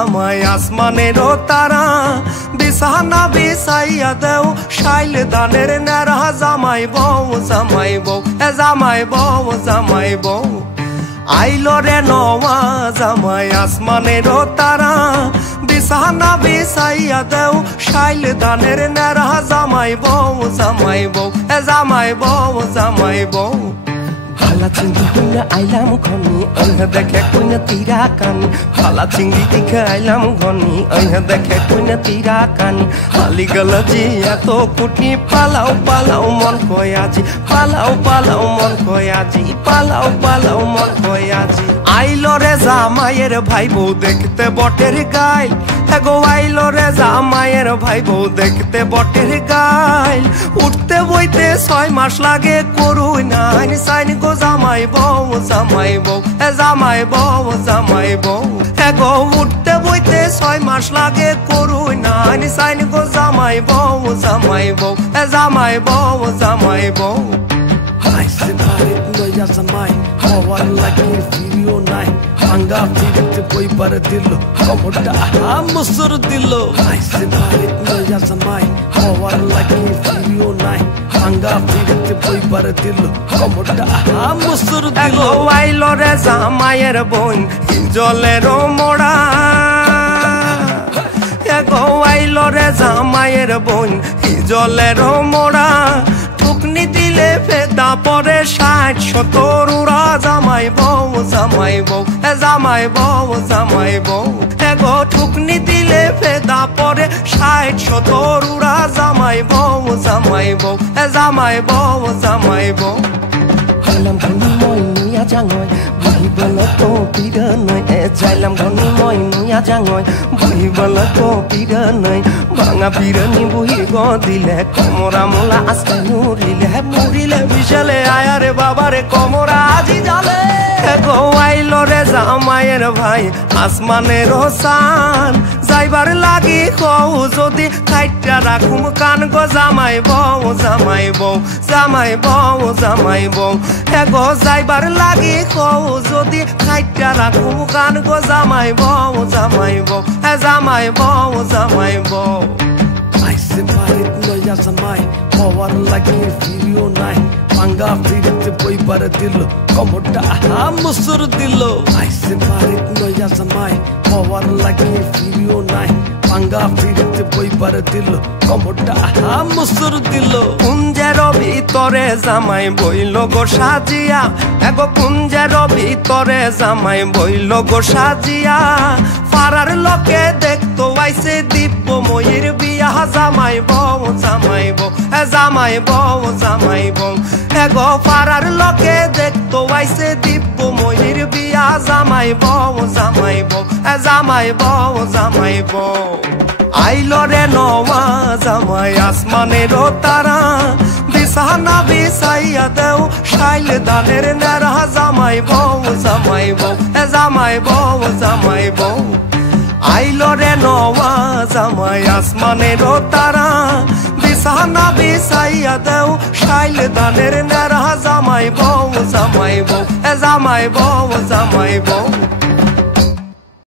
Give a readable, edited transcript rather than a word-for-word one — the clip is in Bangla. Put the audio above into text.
জামাই আসমানেরও তারা বিছানা বিছাইয়া দেও শাইল দানের নেরা জামাই বউ জামাই বউ জামাই বউ জামাই বউ আইলো রে নওয়া জামাই আসমানেরও তারা বিছানা বিছাইয়া দেও শাইল দানের নেরা জামাই বউ জামাই বউ জামাই বউ জামাই বউ ভালা চিংড়ি কইনা আইলাম ঘনি ওইহা দেখে কইনা তীরা কানি ভালা চিংড়ি দেখে আইলাম ঘনি ওইহা দেখে কইনা তীরা কানি হালি গেল জি এত কুটি পালাও পালাও মন কয় আজি পালাও পালাও মন কয় আজি পালাও পালাও মন কয় আজি আইলো রে জামাইয়ের ভাই বউ দেখতে বটের গাইল এগো আইলো রে জামাইয়ের ভাই বউ দেখতে বটের গাইল উঠতে বইতে 6 মাস লাগে করুই না সাইন গো জামাই বউ জামাই বউ জামাই বউ জামাই বউ এগো উঠতে বইতে 6 মাস লাগে করুই না সাইন গো জামাই বউ জামাই বউ জামাই বউ জামাই বউ হাইসে বাড়িত লইয়া জামাই হওয়ার লাগে ফিরিও নাই ভাঙ্গা ফিরতে বইবার দিল কমরটা মুসুর দিল হাইসে বাড়িত লইয়া জামাই হওয়ার লাগে ফিরিও নাই ভাঙ্গা ফিরতে বইবার দিল কমরটা মুসুর দিল আইলো রে জামাইয়ের বোন জলের মোড়া এগো আইলো রে জামাইয়ের বোন জলের মোড়া টুকনি দিলে ফেদা পরে 60-70 উড়া জামাই বউ জামাই বউ জামাই বউ জামাই বউ এগো টুকনি দিলে ফেদা পরে 60-70 উড়া জামাই বউ জামাই বউ জামাই বউ জামাই বউ হলাম ধনী মই নুয়া জাঙয় বহিবল তো পীর নয় চাইলাম ধনী মই নুয়া জাঙয় বহিবল তো পীর নয় ভাঙা পীরনি বহি গ দিলে কমরা মোলা আজকে মুড়িলে বিশালে আয়ারে বাবারে কমরা আজি জালে গো আইলো রে জামাইয়ের ভাই আসমানের সান যাইবার লাগি কও যদি খাইটা রাখুম কান গো জামাই বউ জামাই বউ জামাই বউ জামাই বউ গো যাইবার লাগি কও যদি খাইটা রাখুম কান গো জামাই বউ জামাই বউ জামাই বউ জামাই বউ আইসে বাড়িত লইয়া জামাই হওয়ার লাগে ফিরিও নাই ভাঙ্গা ফিরতে বইবার দিল কমরটা মুসুর দিল আইসে বাড়িত লইয়া জামাই হওয়ার লাগে ফিরিও নাই ভাঙ্গা ফিরতে বইবার দিল কমরটা মুসুর দিল কুঞ্জের ভিতরে জামাই বইল গো সাজিয়া এগো কুঞ্জের ভিতরে জামাই বইল গো সাজিয়া পাড়ার লোকে দেখতো আইসে দিব্য ময়ূর বিয়া জামাই বউ জামাই বউ জামাই বউ জামাই বউ এগো পাড়ার লোকে দেখতো আইসে দিব্য ময়ূর বিয়া জামাই বউ জামাই বউ জামাই বউ জামাই বউ আইলো রে নওয়া জামাই আসমানেরও তারা বিছানা বিছাইয়া দেও শাইল দানের নেরা জামাই বউ জামাই বউ জামাই বউ জামাই বউ আইলো রে নওয়া জামাই আসমানেরও তারা বিছানা বিছাইয়া দেও শাইল দানের নেরা জামাই বউ জামাই বউ জামাই বউ জামাই বউ